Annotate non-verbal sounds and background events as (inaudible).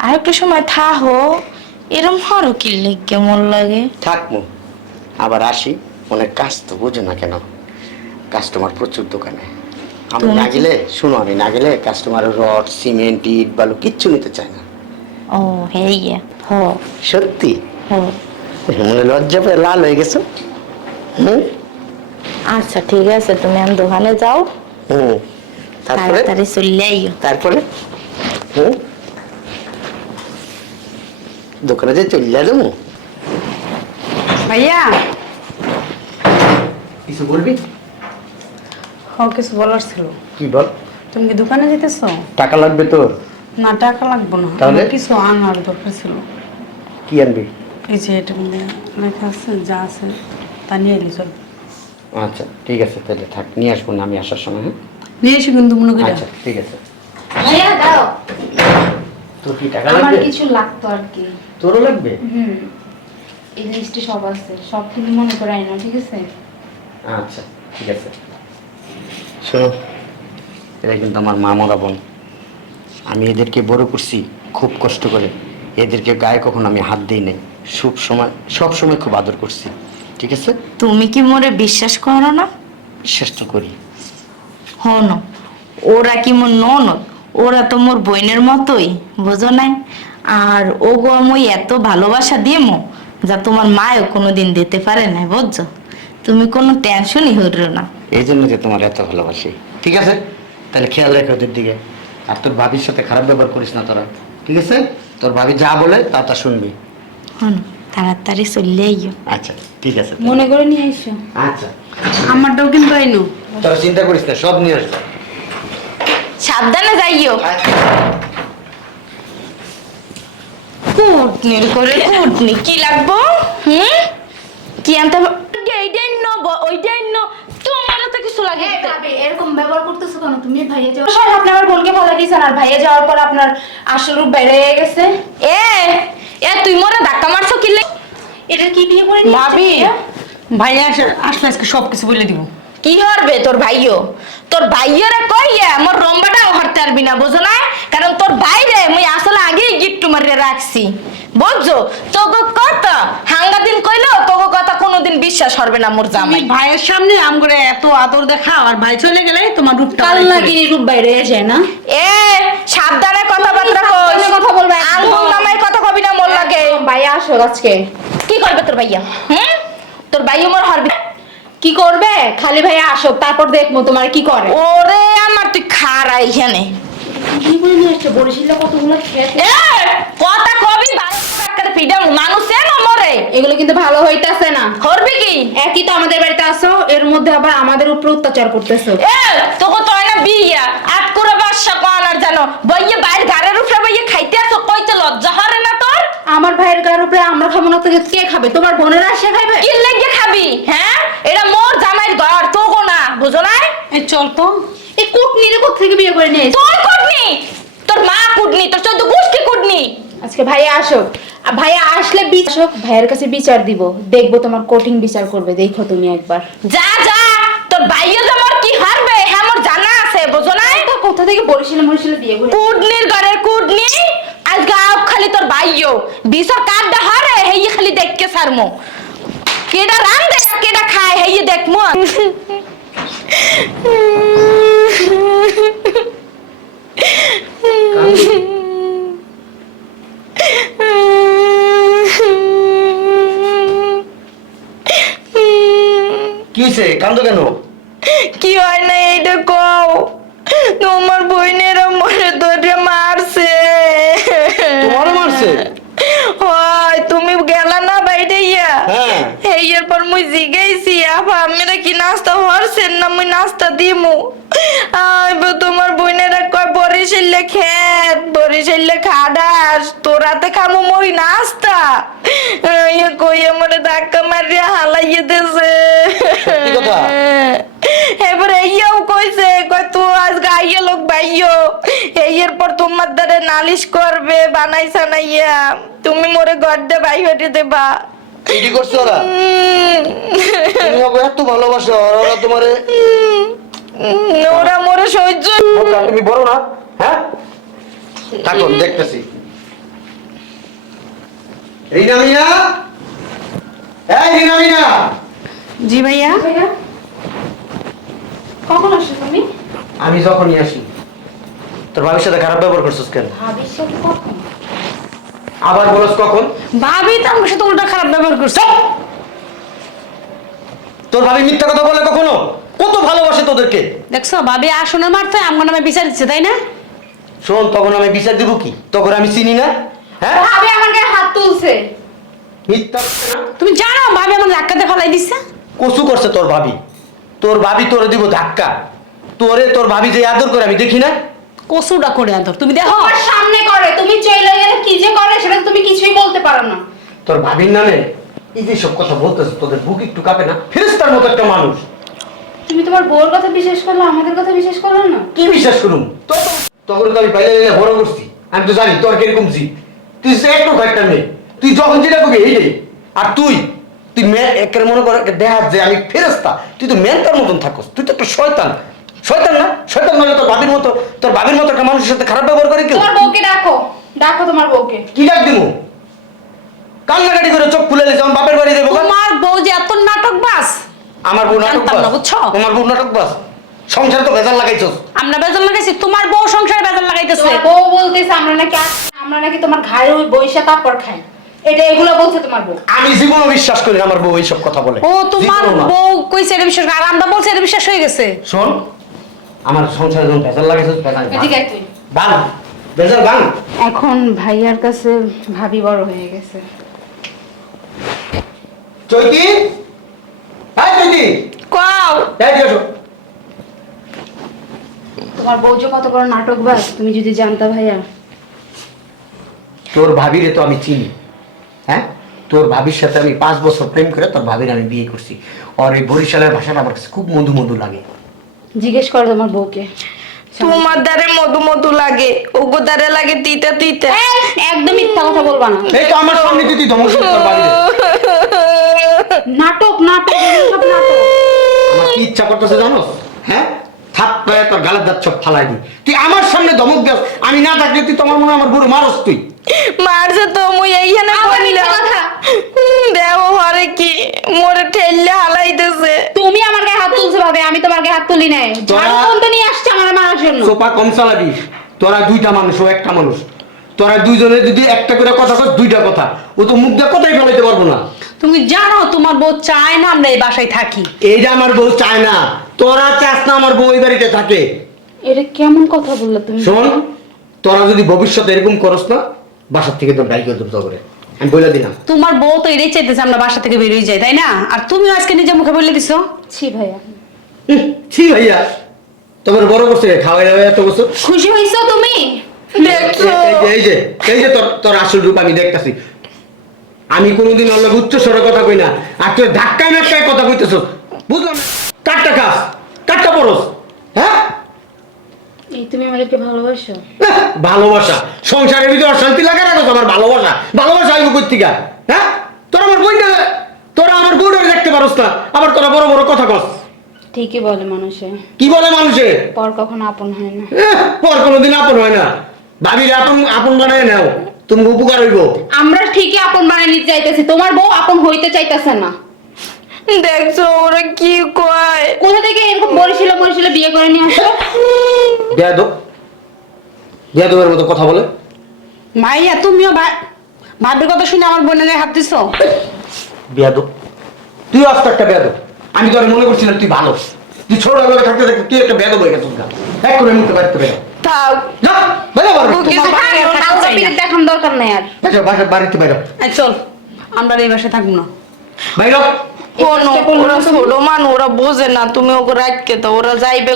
আর একটু সময় থাহো এরম হরো কি কেমন লাগে? থাকব আবার আসি অনেক কাজ তো বুঝো না কেন? কাস্টমার প্রচুর দোকানে। আমি না গেলে শুনো আমি না গেলে কাস্টমার রড সিমেন্ট ইট বালু কিচ্ছু নিতে চায় না। ও হেইয়া হ। সত্যি? হ। মনে লজ্জা পেয়ে লাল হয়ে গেছো? হুম? আচ্ছা ঠিক আছে তুমি আমি দোকানে যাও। হুম। তারপরে? তাড়াতাড়ি চলে আইও। তারপরে? হুম? দোকানে যে চলে যাব ভাইয়া। কিছু বলবি? হ কিছু বলার ছিল। কি বল? তুমি কি দোকানে যেতেছো? টাকা লাগবে তোর। না টাকা লাগবে না। তাহলে? কিছু আনার দরকার ছিল। কি আনবি? এই যে এটা লেখা আছে যা আছে তা নিয়ে এলি চল। আচ্ছা ঠিক আছে তাহলে থাক নিয়ে আসব না আমি আসার সময় হ্যাঁ? নিয়ে এসে কিন্তু মনে করে আচ্ছা ঠিক আছে। ভাইয়া দাও তোর কি টাকা আমার কিছু লাগতো আর কি। তোরও লাগবে? হুম। এই লিস্টে সব আছে। সব কিন্তু মনে করে আইনো ঠিক আছে? আচ্ছা ঠিক আছে। শোনো এরা কিন্তু আমার মা মরা বোন। আমি এদেরকে বড় করছি খুব কষ্ট করে। এদেরকে গায়ে কখনো আমি হাত দিই নাই। সব সময় সব সময় খুব আদর করছি। ঠিক আছে? তুমি কি মোরে বিশ্বাস করো না? বিশ্বাস তো করি। হন ওরা কি মোর ননদ? ওরা তো মোর বইনের মতোই বুঝো নাই? আর ও গো আমি এত ভালোবাসা দিমো যা তোমার মায়ও কোনোদিন দিতে পারে না বুঝছ? তুমি কোনো টেনশনই হইল না। এই জন্য যে তোমার এত ভালোবাসি। ঠিক আছে? তাহলে খেয়াল রেখে ওদের দিকে। আর তোর ভাবির সাথে খারাপ ব্যবহার করিস না তোরা। ঠিক আছে? তোর ভাবি যা বলে তা তা শুনবি। হন তাড়াতাড়ি চলে আইও। আচ্ছা ঠিক আছে। মনে করে নিয়ে আইসো। আচ্ছা। আমারটাও কিন্তু আইনো। তোরা চিন্তা করিস না সব নিয়ে আসব। সাবধানে যাইও। কুটনির করে কুটনি কি লাগবো? হুম? কি আনতে হবে? এইটাই ন ওইটাই ন তোমার তো কিছু লাগে এরকম ব্যবহার করতেছো কেন? তুমি ভাইয়া যাও। স্যার আপনি আমার বোনকে ভালো দিয়েছেন আর ভাইয়া যাওয়ার পর আপনার আসল রূপ বেড়ে গেছে। এ এ তুই মোরে ধাক্কা মারছো কি এটা কি বিয়ে করে নিয়ে ভাবি ভাইয়া? আসলে আজকে সব কিছু বলে দিব। কি হরবে তোর ভাইও? তোর ভাইয়েরা কইয়া আমার রম্বাটা হরতে পারবি না বুঝো না? কারণ তোর বাইরে মুই আসলে আগেই গিফট মারিয়ে রাখছি। বুঝছ? তোকে কথা হাঙ্গা দিন কইলো তোকে কথা কোনোদিন বিশ্বাস হবে না মোর তুমি জামাই। ভাইয়ের সামনে আম করে এত আদর দেখা আর ভাই চলে গেলে তোমার রূপটা কাল করে। রূপ বাইরে যায় না? এ সাবধানে কথাবার্তা কই কথা বলবা। আঙ্গুল নামাই কথা কবি না মোর লাগে। ভাইয়া আসো আজকে। কি করবে তোর ভাইয়া? হুম? তোর ভাইয়া মোর হরবি কি করবে? খালি ভাইয়া আসো তারপর দেখব তোমার কি করে। ওরে আমার তুই খারা এখানে। কথা কবি ফিডাম মানুষ না মরে। এগুলো কিন্তু ভালো হইতাছে না। হরবি কি? একই তো আমাদের বাড়িতে আসো এর মধ্যে আবার আমাদের উপর অত্যাচার করতেছো। এ তোকে তো না বিয়া। আট করে বাসা কানার জানো বইয়ে বাইরে ঘরের উপরে বইয়ে খাইতে আসো কইতে লজ্জা হরে না তোর? আমার ভাইয়ের গার উপরে আমরা খাব না তো কে খাবে? তোমার বোনেরা সে খাবে কি লেগে খাবি হ্যাঁ এটা মোর জামাইয়ের ঘর তোগো না বুঝো না এই চল তো। এই কুটনিরে থেকে বিয়ে করে নিয়ে তোর কুটনি! তোর মা কুটনি তোর চোদ্দ গোষ্ঠী কুটনি। আজকে ভাইয়া আসো ভাইয়া আসলে বিচার ভাইয়ের কাছে বিচার দিব। দেখব তোমার কঠিন বিচার করবে দেখো তুমি একবার। যা যা! তোর বাইয়ে জামার কি হারবে? হ্যাঁ মোর জানা আছে বুঝো না কোথা থেকে বরিশালে মরিশালে বিয়ে করে? কুডনির ঘরের কুডনি আজ গাও খালি তোর ভাইও বিসর কার্ডটা হারে হেই খালি দেখকে সারমো। কেডা রান দে কেডা খায় হেই দেখমু কি হয়েছে কান্দো কেন? কি হয় না এইটা কও? তোমার বইনেরা মরে ধরে মারছে তোমারও মারছে হয় তুমি গেলা না বাইরে ইয়া হ্যাঁ এই এরপর মুই জিগাইছি আপা আমরা কি নাস্তা হরছেন না মুই নাস্তা দিমু। আইব তোমার বোনেরা কয় বরিশালে খেত বরিশালে খাডাস তোরাতে খামু মই নাস্তা। ইয়ে কই আমারে ধাক্কা মারিয়া হালাইয়ে দেছে কথা? এবারে ইয়াও কইছে কয় তো আজ গাইয়ে লোক বাইও এই এরপর তোমার দ্বারে নালিশ করবে বানাই সানাইয়া তুমি মোরে গড্ডে বাই হটে দেবা। করছ ওরা? তুমি ওকে এত ভালোবাসো ওরা তোমারে ওরা মোরে সহ্য তুমি বড় না? হ্যাঁ? থাকো দেখতেছি। রিনা মিনা এই রিনা মিনা জি ভাইয়া। ভাইয়া। কখন আসছো তুমি? আমি যখনই আসি। তোর ভাবির সাথে খারাপ ব্যবহার করছিস কেন? ভাবির সাথে কখন? আবার বলস কখন? ভাবি তো আমার সাথে উল্টা খারাপ ব্যবহার করছে। তোর ভাবি মিথ্যা কথা বলে কখনো? কত ভালোবাসে তোদেরকে। দেখছ ভাবি আসনের মারতে আমার নামে বিচার দিচ্ছে তাই না? শোন তখন আমি বিচার দিব কি? তখন আমি চিনি না। হ্যাঁ? ভাবি আমার গায়ে হাত তুলছে। মিথ্যা তুমি জানো ভাবি আমার ধাক্কাতে ফেলাই দিচ্ছে কসু করছে তোর ভাবি। তোর ভাবি তোরে দিব ধাক্কা। তোরে তোর ভাবি যে আদর করে আমি দেখি না। কসুটা করে আনতো তুমি দেখো। তোমার সামনে করে তুমি চলে গেলে কি যে করে সেটা তুমি কিছুই বলতে পারো না। তোর ভাবির নামে এই যে সব কথা বলতেছে তোদের বুক একটু কাঁপে না? ফেরেস্তার মতো একটা মানুষ। তুমি তোমার বউর কথা বিশ্বাস করলে আমাদের কথা বিশ্বাস করলে না? কি বিশ্বাস করুম? তো- তো- তখন তো আমি বাইরে বাইরে বড় করছি। আমি তো জানি তোর কীরকম জি তুই সে একটু একটা মেয়ে। তুই যখন যেটা করবি এই রে আর তুই তুই মেয়ে একের মনে করে দেখাত যে আমি ফেরেস্তা তুই তো মেনটার মতন থাকস। তুই তো একটা শয়তান। শয়তান না? শয়তান মানে তোর বাবির মতো তোর বাবির মতো একটা মানুষের সাথে খারাপ ব্যবহার করে কেউ তোমার বউকে ডাকো ডাকো তোমার বউকে। কি ডাক দিমু কান্নাকাটি করে চোখ খুলে যেমন বাপের বাড়ি দেবো তোমার বউ যে এত নাটক বাস আমার বউ নাটক বাস বুঝছ? তোমার বউ নাটক বাস সংসার তো বেজার লাগাইছস আমরা বেজার লাগাইছি তোমার বউ সংসারে বেজার লাগাইতেছে। বউ বলতেছে আমরা নাকি আমরা নাকি তোমার ঘাড়ে ওই বইসা তারপর খাই। এটা এগুলো বলছে তোমার বউ। আমি জীবনও বিশ্বাস করি আমার বউ এইসব কথা বলে। ও তোমার বউ কইছে এটা বিশ্বাস আর আমরা বলছি এটা বিশ্বাস হয়ে গেছে। শোন আমার সংসারে যখন ভেজাল লাগাইছস ভেজাল এদিকে আয় তুই বাং ভেজাল বাং এখন ভাইয়ার কাছে ভাবি বড় হয়ে গেছে। চৈতি? হ্যাঁ চৈতি! কও। দিকে এসো। তোমার বউ যে কত বড় নাটক বাস তুমি যদি জানতা ভাইয়া। তোর ভাবিরে তো আমি চিনি হ্যাঁ? তোর ভাবির সাথে আমি পাঁচ বছর প্রেম করে তোর ভাবির আমি বিয়ে করছি। আর এই বরিশালের ভাষাটা আমার কাছে খুব মধু মধু লাগে। জিজ্ঞেস করো তোমার বউকে। তোমার দ্বারে মধু মধু লাগে ওগো দ্বারে লাগে তিতা তিতা। একদম মিথ্যা কথা বলবা না। এই তো আমার সামনে তুই ধমক নাটক নাটক নাটক। আমার কি ইচ্ছা করতেছে জানো হ্যাঁ? থাপ করে তোর গালের দাঁত সব ফালাই দি। তুই আমার সামনে ধমক দাস আমি না থাকলে তুই তোমার মনে হয় আমার বুড়ো মারস তুই। মারছে তো মুই এইখানে বললাম দেও হরে কি? মোরে ঠেললে হালাইতেছে। তুমি আমার গায়ে হাত তুলছো ভাবে আমি তোমার গায়ে হাত তুলি নাই। ঝাড়ু তো নিয়ে আসছে আমার মারার জন্য। সোপা কম চালাবি। তোরা দুইটা মানুষ ও একটা মানুষ। তোরা দুইজনে যদি একটা করে কথা কর দুইটা কথা। ও তো মুখ দিয়ে কথাই ফেলাইতে পারব না। তুমি জানো তোমার বউ চায় না আমরা এই বাসায় থাকি। এইটা আমার বউ চায় না। তোরা চাস না আমার বউ এই বাড়িতে থাকে। এটা কেমন কথা বললে তুমি? শোন তোরা যদি ভবিষ্যতে এরকম করস না বাসার থেকে তোর ডাই করে দেবো করে। আমি বলে দিলাম। তোমার বউ তো এটাই চাইতেছে আমরা বাসা থেকে বেরিয়ে যাই তাই না? আর তুমিও আজকে নিজের মুখে বলে দিছো? ছি ভাইয়া। উহ, ছি ভাইয়া। তোমার বড় করছে খাওয়াই দাওয়াই এত বছর খুশি হইছো তুমি? দেখছ। এই যে এই যে এই যে তোর তোর আসল রূপ আমি দেখতাছি। আমি কোনোদিন অল্লাহ উচ্চ স্বরে কথা কই না। আর তুই ধাক্কায় ধাক্কায় কথা কইতেছ। বুঝলাম না। কাটটা খাস। কাটটা পরস। হ্যাঁ? তুমি আমাকে ভালোবাসো? (laughs) ভালোবাসা। সংসারের ভিতরে অশান্তি লাগে না তো আমার ভালোবাসা? ভালোবাসা আইব কই থেকে হ্যাঁ? তোরা আমার বইটা তোরা আমার বউটা দেখতে পারস না। আবার তোরা বড় বড় কথা কস। ঠিকই বলে মানুষে। কি বলে মানুষে? পর কখনো আপন হয় না। পর কোনোদিন আপন হয় না। ভাবির আপন আপন বানায় নাও। তুমি উপকার হইব। আমরা ঠিকই আপন বানিয়ে নিতে চাইতেছি। তোমার বউ আপন হইতে চাইতেছে না। দেখছ ওরা কি কয়? কোথা থেকে এরকম বরিশিলা বরিশিলা বিয়ে করে নিয়ে আসো দেয়া দো দেয়া দোয়ের মতো কথা বলে। ভাইয়া তুমিও ভাবির কথা শুনে আমার বোনের গায়ে হাত দিছো? তুই আস্তে একটা আমি তোর মনে করছিলাম তুই ভালো। তুই ছোট থাকতে থাকতে তুই একটা হয়ে গেছিস গা। এক করে মুখে বাড়তে বেরো থাক। যা বেরো বাড়ি ওকে তোমার থাক, বাড়ি আর থাকতে কাউকে চাই না। পিরিত দেখান দরকার নেই আর। বেরো বাসা বাড়িতে বেরো চল আমরা এই বাসায় থাকব না। বাইরো কোনো ওরা ছোট মানুষ ওরা বোঝে না। তুমি ওকে রাখকে তো ওরা যাইবে